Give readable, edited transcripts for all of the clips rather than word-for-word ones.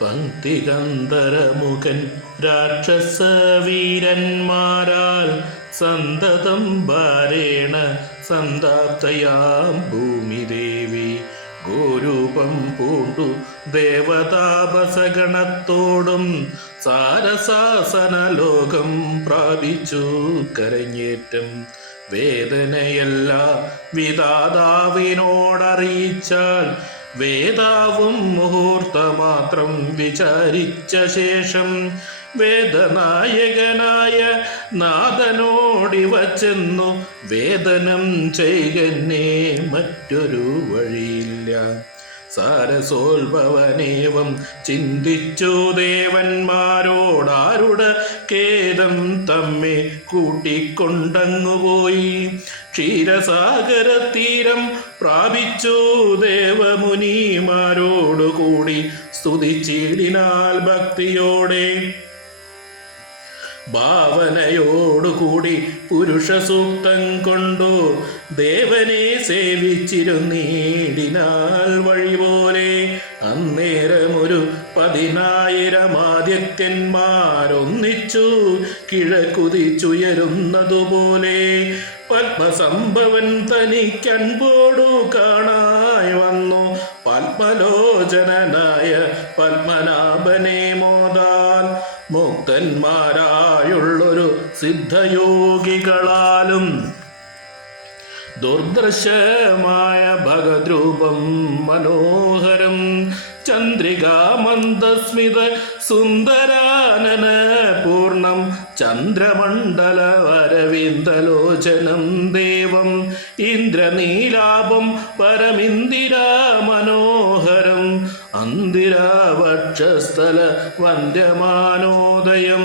പങ്ക്തികന്ധരമുഖൻ രാക്ഷസ വീരന്മാരാൽ സന്തതം ഭാരേണ സന്താപ്തയാം ഭൂമിദേവി ഗോരൂപം പൂണ്ടു ദേവതാപസഗണത്തോടും സാരസാസന ലോകം പ്രാപിച്ചു കരഞ്ഞേറ്റം. വേദനയെല്ലാം വിധാതാവിനോടറിയിച്ചാൽ വേദാവും മുഹൂർത്തമാത്രം വിചാരിച്ച ശേഷം വേദനായകനായ നാഥനോടിവ ചെന്നു വേദനം ചെയ്യന്നേ മറ്റൊരു വഴിയില്ല. സാരസോത്ഭവനേവം ചിന്തിച്ചു ദേവന്മാരോടാരുടെ ഖേദം തമ്മെ കൂട്ടിക്കൊണ്ടങ്ങുപോയി. ക്ഷീരസാഗര തീരം പ്രാപിച്ചു ദേവമുനിമാരോടുകൂടി സ്തുതിച്ചിടിനാൽ ഭക്തിയോടെ. ഭാവനയോടുകൂടി പുരുഷ സൂക്തം കൊണ്ടു ദേവനെ സേവിച്ചിരുന്നീടിനാൽ വഴിപോലെ. അന്നേരമൊരു 10,000 ആദിത്യന്മാരൊന്നിച്ചു കിഴക്കുതിച്ചുയരുന്നതുപോലെ പത്മസംഭവൻ തനിക്കൻപോടു കാണായി വന്നു. പത്മലോചനായ പത്മനാഭനെ മോദാൽ മുക്തന്മാരായുള്ളൊരു സിദ്ധയോഗികളാലും ദുർദർശമായ ഭഗദ്രൂപം മനോഹരം ചന്ദ്രികാമന്ദസ്മിത സുന്ദരാനന പൂർണം ചന്ദ്രമണ്ഡല അരവിന്ദലോചനം ദേവം ഇന്ദ്രനീലാഭം പരമിന്ദിരാ മനോഹരം അന്തിരാവക്ഷസ്ഥല വന്ദ്യമാനോദയം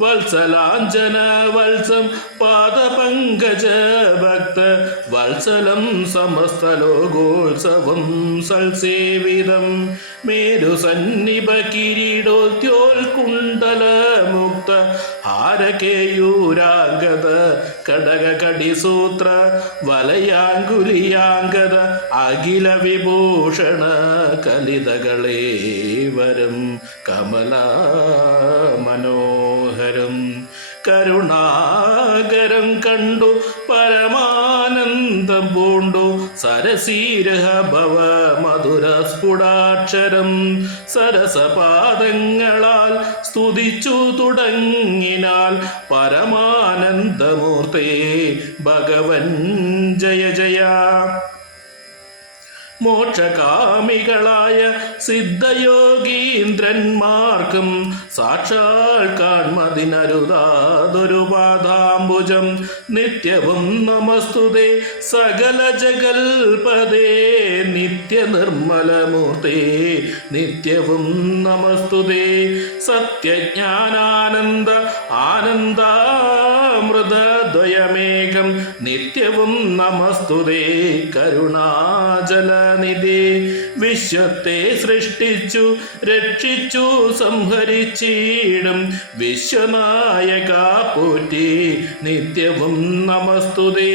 വത്സലാഞ്ജന വത്സം പാദപങ്കജ ഭക്ത വത്സലം സമസ്തലോകോത്സവം സൽസേവിതം മേരു സന്നിഭ കിരീടോദ്യോൽകുണ്ടല മുക്ത ഹാരകേയൂരാംഗത കടക കടിസൂത്ര വലയാങ്കുലിയാംഗത അഖില വിഭൂഷണ കലിതകളേ വരം കമല മനോഹരം കരുണാകരം കണ്ടു പരമാനന്ദം പൂണ്ടു സരസീരഹ ഭവ മധുര സ്ഫുടാക്ഷരം സരസപാദങ്ങളാൽ സ്തുതിച്ചു തുടങ്ങിനാൽ പരമാനന്ദമൂർത്തേ ഭഗവൻ ജയ ജയ. മോക്ഷകാമികളായ സിദ്ധയോഗീന്ദ്രന്മാർക്കും സാക്ഷാൽ കാൺമതിനരുതാതൊരു പാദാംബുജം നിത്യവും നമസ്തുതേ സകല ജഗൽപദേ നിത്യ നിർമ്മലമൂർത്തേ നിത്യവും നമസ്തുതേ സത്യജ്ഞാനാനന്ദ ആനന്ദാമൃതദ്വയമേകം നിത്യവും നമസ്തുതേ കരുണാജലനിധി വിശ്വത്തെ സൃഷ്ടിച്ചു രക്ഷിച്ചു സംഹരിച്ചിടും വിശ്വനായക പോറ്റി നിത്യവും നമസ്തുതേ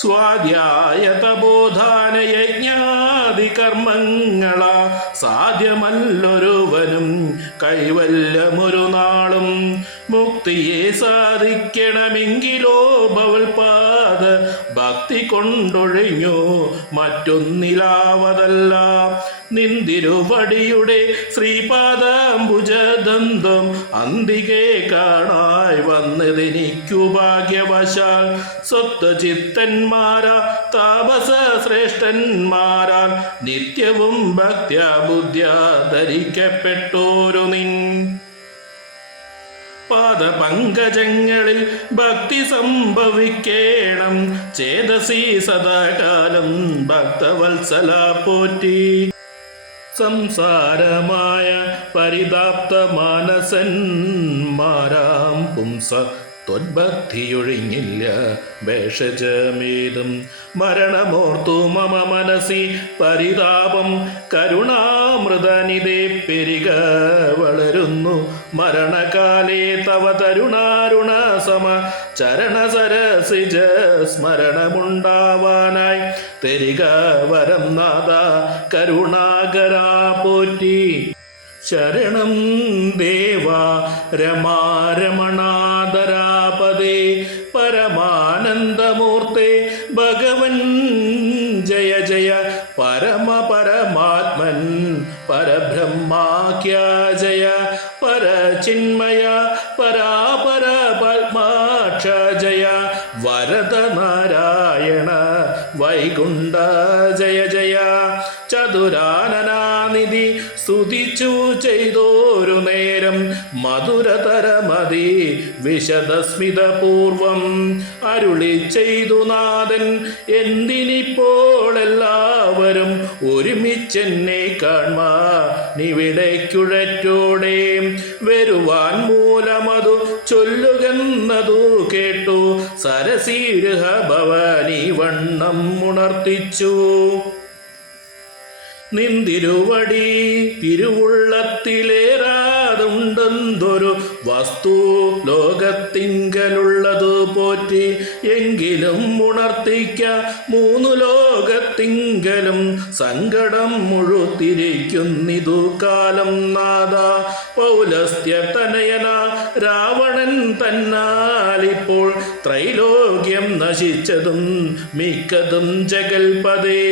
സ്വാധ്യായ തപോധാന യജ്ഞാദി കർമ്മങ്ങളാ സാധ്യമല്ലൊരുവനും കൈവല്യമൊരു നാളും മുക്തിയെ സാധിക്കണമെങ്കിലോ ഭവൽപാദ ഭക്തി കൊണ്ടൊഴിഞ്ഞു മറ്റൊന്നിലാവതല്ല. നിന്തിരുവടിയുടെ ശ്രീപാദാംബുജദന്തം അന്തികെ കാണായി വന്നതെനിക്കു ഭാഗ്യവശാൽ സ്വത്വചിത്തന്മാരാ താപസ ശ്രേഷ്ഠന്മാരാൽ നിത്യവും ഭക്ത്യാ ബുദ്ധ്യാ ധരിക്കപ്പെട്ടോരു നിൻ പാദപങ്കജങ്ങളിൽ ഭക്തി സംഭവിക്കേണം ചേതസി സദാകാലം ഭക്തവത്സല പോറ്റി. സംസാരമായ പരിതാപ്ത മാനസന്മാരാം പുംസ ത്വദ്ഭക്തിയൊഴിഞ്ഞില്ല ഭേഷജമേതും മരണമോർത്തു മമ മനസി പരിതാപം കരുണാമൃതനിധേ പെരുക വളരുന്നു മരണകാലേ തവ തരുണാരുണ സമ ചരണസരസിജ സ്മരണമുണ്ടാവാനായി തെരിക വരം നാഥ കരുണാകരാ പോറ്റി. ശരണം ദേവാ രമാരമണാദരാപദേ പരമാനന്ദമൂർത്തേ ഭഗവൻ ജയ ജയ പരമാത്മൻ പരബ്രഹ്മാഖ്യ ജയ പരചിന്മയ പരാപരപത്മാക്ഷ ജയ വരദ നാരായണ വൈകുണ്ഠ ജയ ജയ ചതുരാനനാനിധി സ്തുതിച്ചു ചെയ്തോരു നേരം മധുരതരമതി വിശദസ്മിതപൂർവം അരുളി ചെയ്തു നാഥൻ എന്തിനിപ്പോൾ എല്ലാവരും ഒരുമിച്ചെന്നെ കാൺമാ നിവിടയ്ക്കുഴറ്റോടെ വരുവാൻ മൂലമതു ചൊല്ലുകെന്നതു കേട്ടു സരസീരുഹ ഭവാനി വണ്ണം ഉണർത്തിച്ചു നിന്തിരുവടി തിരുവുള്ളത്തിലേറാതുണ്ടെന്തൊരു വസ്തു ലോകത്തിങ്കലുള്ളതു പോറ്റി എങ്കിലും ഉണർത്തിക്ക മൂന്നു ലോകത്തിങ്കലും സങ്കടം മുഴുത്തിരിക്കുന്നിതു കാലം നാഥ പൗലസ്ത്യതനയന രാവണൻ തന്നാലിപ്പോൾ ത്രൈലോക്യം നശിച്ചതും മിക്കതും ജഗൽപദേ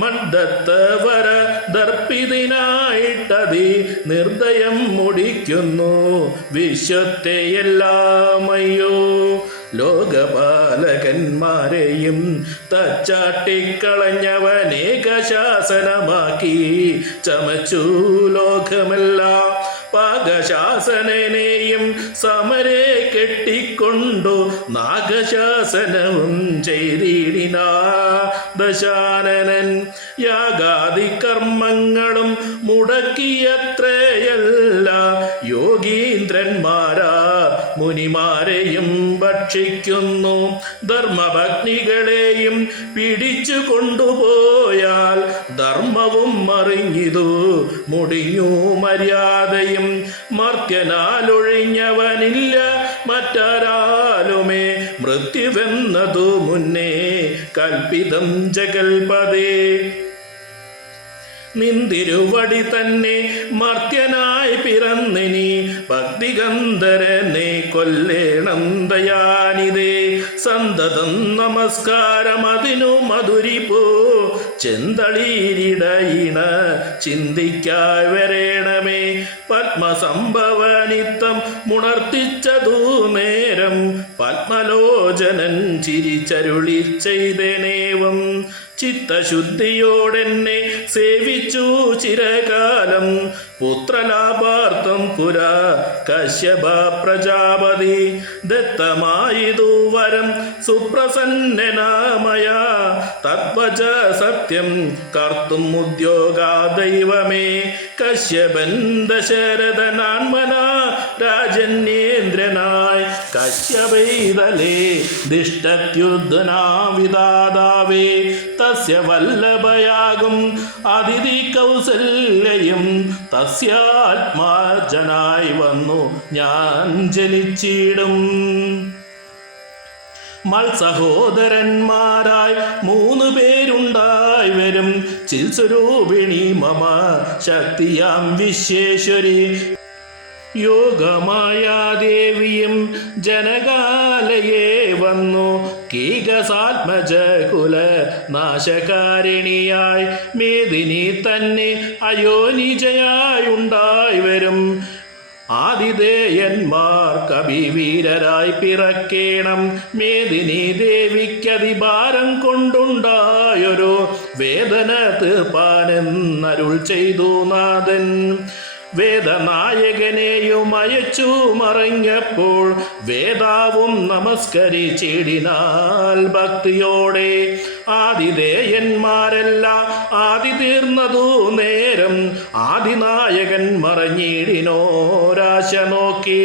മണ്ഡത്തവര ദർപ്പിതിനായിട്ടതി നിർദ്ദയം മുടിക്കുന്നു വിശ്വത്തെയെല്ലാമയ്യോ ലോകപാലകന്മാരെയും തച്ചാട്ടിക്കളഞ്ഞവനേകശാസനമാക്കി ചമച്ചു ലോകമെല്ലാം പാകശാസനെയും സമരെ കെട്ടിക്കൊണ്ടു നാഗശാസനവും ചെയ്തിടിനാ ദശാനനൻ യാഗാദി കർമ്മങ്ങളും മുടക്കിയത്രയല്ല യോഗീന്ദ്രന്മാരാ മുനിമാരെയും ഭക്ഷിക്കുന്നു ധർമ്മഭഗ്നികളെയും പിടിച്ചു കൊണ്ടുപോയാൽ ധർമ്മവും മറിഞ്ഞിതു മുടിഞ്ഞു മര്യാദയും മർത്യനാലൊഴിഞ്ഞവനില്ല മറ്റാരാലുമേ മൃത്യുവെന്നതു മുന്നേ കൽപ്പിതം ജഗൽപദേ നിന്തിരുവടി തന്നെ മർത്യനായി പിറന്നിനി ഭക്തിഗന്ധരനെ കൊല്ലേണം ദയാനിതേ സന്തതം നമസ്കാരം അതിനു മധുരിപ്പോ ചെന്തളീരിടയിണ ചിന്തിക്കായി വരേണമേ പത്മസംഭവനിത്തം മുണർത്തിച്ചതു നേരം പത്മലോചനൻ ചിരിച്ചരുളി ചെയ്തേനേവം ചിത്തശുദ്ധിയോടെന്നെ സേവിച്ചു ചിരകാലം പുത്രലാഭാർത്ഥം പുരാ കശ്യപ പ്രജാപതി ദത്തമായിതു വരം സുപ്രസന്നനാമയ തദ്വച സത്യം കർത്തും ഉദ്യോഗാ ദൈവമേ കശ്യപൻ ദശരഥനാന്മന രാജന്യേന്ദ്രനായി കശ്യപൈതലേ ദിഷ്ടത്യുദ്ധനാവിദാതാവേ തസ്യ വല്ലഭയാകും അതിഥി കൗസല്യയും തസ്യാത്മാജനായി വന്നു ഞാൻ ജനിച്ചിടും മത്സഹോദരന്മാരായി 3 പേരുണ്ടായി വരും ചിൽസ്വരൂപിണി മമ ശക്തിയാം വിശ്വേശ്വരി യോഗമായാദേവിയും ജനകാലയെ വന്നു കീകസാത്മജകുല നാശകാരിണിയായി മേദിനി തന്നെ അയോനിജയായുണ്ടായി വരും ആതിഥേയന്മാർ കവിവീരരായി പിറക്കേണം മേദിനി ദേവിക്കതിഭാരം കൊണ്ടുണ്ടായൊരു വേദന തീർപ്പാനെന്നരുൾ ചെയ്തു നാഥൻ വേദനായകനെയും അയച്ചു മറഞ്ഞപ്പോൾ വേദാവും നമസ്കരിച്ചിടിനാൽ ഭക്തിയോടെ ആതിഥേയന്മാരെല്ലാം ആദി തീർന്നതു നേരം ആദിനായകൻ മറഞ്ഞിടിനോരാശ നോക്കി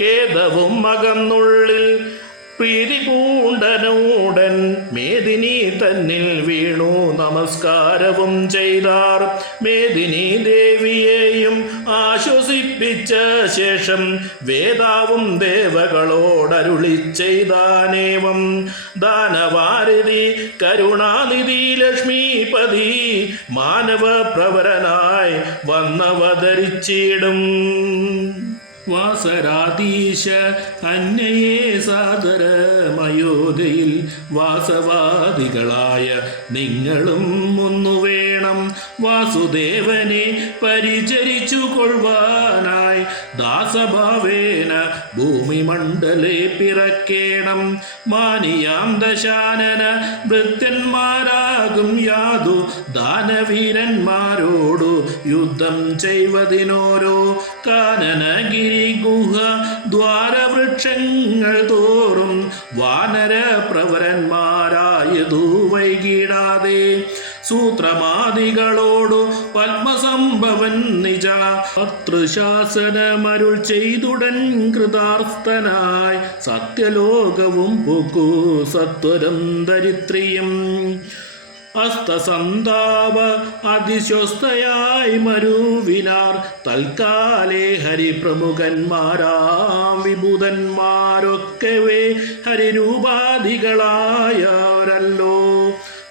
ഖേദവും അകന്നുള്ളിൽ പ്രീതി പൂണ്ടനൂടൻ മേദിനി തന്നിൽ വീണു നമസ്കാരവും ചെയ്താർ മേദിനി ദേവിയെയും ആശ്വസിപ്പിച്ചു ജയിപ്പിച്ച ശേഷം വേദാവും ദേവകളോടരുളി ചെയ്താനേവം. ദാനവാരിധി കരുണാനിധി ലക്ഷ്മീപതി മാനവ പ്രവരനായി വന്നവതരിച്ചിടും. വാസരാധീശ അന്യയെ സാദരമയോധ്യയിൽ വാസവാദികളായ നിങ്ങളും ഒന്നു വേണം. വാസുദേവനെ പരിചരിച്ചു കൊള്ളുവാനായി ദാസഭാവേന ഭൂമിമണ്ഡലേ പിറക്കേണം. മാനിയാം ദശാനന ഭൃത്യന്മാരാകും യാതു ദാനവീരന്മാരോടു യുദ്ധം ചെയ്വതിനോരോ കാനനഗിരി ഗുഹ ദ്വാരവൃക്ഷങ്ങൾ തോറും വാനര പ്രവരന്മാരായതു വൈകിടാതെ സൂത്രമാദികളോടു പത്മസംഭവൻ നിജ ശാസനമരുൾ ചെയ്തുടൻ കൃതാർത്ഥനായി സത്യലോകവും പൊക്കു സത്വരം ദരിദ്രിയം. അസ്തസന്താപ അതിശ്വസ്തയായി മരുവിനാർ തൽക്കാലേ ഹരിപ്രമുഖന്മാരാം വിഭൂതന്മാരൊക്കവേ ഹരിരൂപാധികളായവരല്ലോ.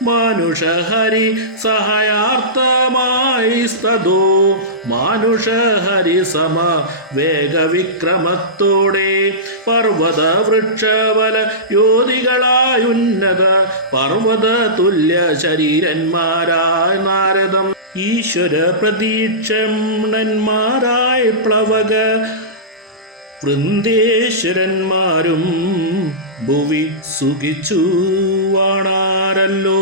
മാനുഷഹരി സഹായാർത്ഥമായി സ്തോ മാനുഷഹരി സമ വേഗവിക്രമത്തോടെ പർവ്വത വൃക്ഷബല യോധികളായുന്നത പർവ്വത തുല്യ ശരീരന്മാരായ നാരദം ഈശ്വര പ്രതീക്ഷണന്മാരായ പ്ലവക വൃന്ദേശ്വരന്മാരും ഭുവി സുഖിച്ചു വാണാരല്ലോ.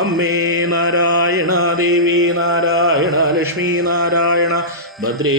അമ്മേ നാരായണ, ദേവി നാരായണ, ലക്ഷ്മി നാരായണ, ഭദ്രേ